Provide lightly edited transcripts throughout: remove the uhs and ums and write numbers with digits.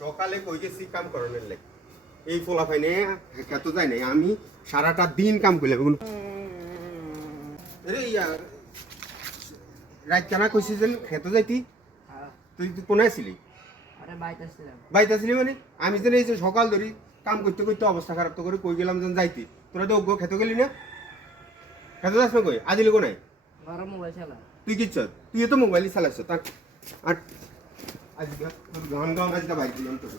সকালে কই গেছি কাম করানোর লাগে এই পোলা ফাইনে এত যায় নাই আমি সারাটা দিন কাম করলাম রাত জানা কইছিস যে খেতে যাইতি তুই তুই কোনায় ছিলি বাইতে ছিলি মানে আমি যেন এই যে সকাল ধরি কাম করতে করতে অবস্থা খারাপ তো করে কই গেলাম যেন যাইতি তোরা তো অজ্ঞ খেতে গেলি না খেতে যাস না কই আজিলি কোনায় তুই কিচ্ছ তুই তো মোবাইলই চালাচ্ছ তার আর আজকে তোর গান গান আজকে বাইক দিলাম তোর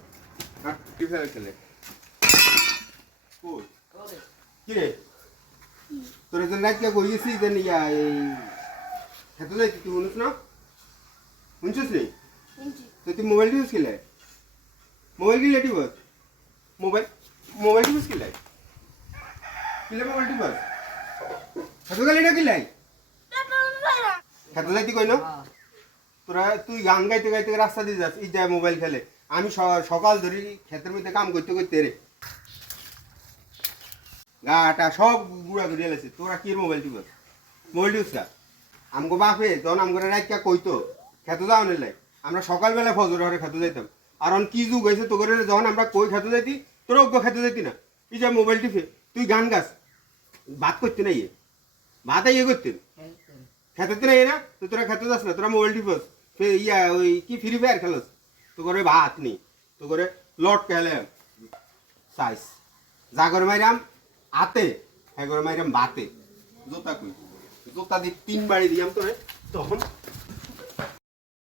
আর কি ফেলে খেলে কি রে তোর একজন রাইটকে কই গেছি যে ইয়া এই খেতে যাইতি তুই শুনিস না শুনছিস নি তো তুই মোবাইল টিউজ কিলে মোবাইল কিলে টিউজ মোবাইল টিউজ কিলে কিলে মোবাইল টিউজ খেতে গেলি না কিলাই খেতে যাইতি কই না তোরা তুই গান গাইতে গাইতে রাস্তা দিয়ে যাস এই যায় মোবাইল খেলে আমি সকাল ধরে ক্ষেতের মধ্যে কাম করতে করতে রে গাটা সব গুড়া করে এলেছে তোরা কি মোবাইল টিউব মোবাইল টিউবটা আমগো বাপে যখন আমগো রাইকা কইতো খেতে যাও নিলে আমরা সকালবেলা ফজর হরে খেতে যাইতাম আর অন কি যুগ হয়েছে তোর যখন আমরা কই খেতে যাইতি তোরা অজ্ঞ খেতে যাইতি না এই যে মোবাইল টিপে তুই গান গাছ ভাত করতে না ইয়ে ভাত ইয়ে করতেন খেতে নাই না তো তোরা খেতে যাস না তোরা মোবাইল টিপস ইয়া ওই কি ফ্রি ফায়ার খেলস তো করে ভাত নেই তো করে লট খেলে সাইজ যা করে মাইরাম আতে হ্যাঁ করে মাইরাম বাতে জোতা কই জোতা দিয়ে 3 বাড়ি দিয়াম তোরে তখন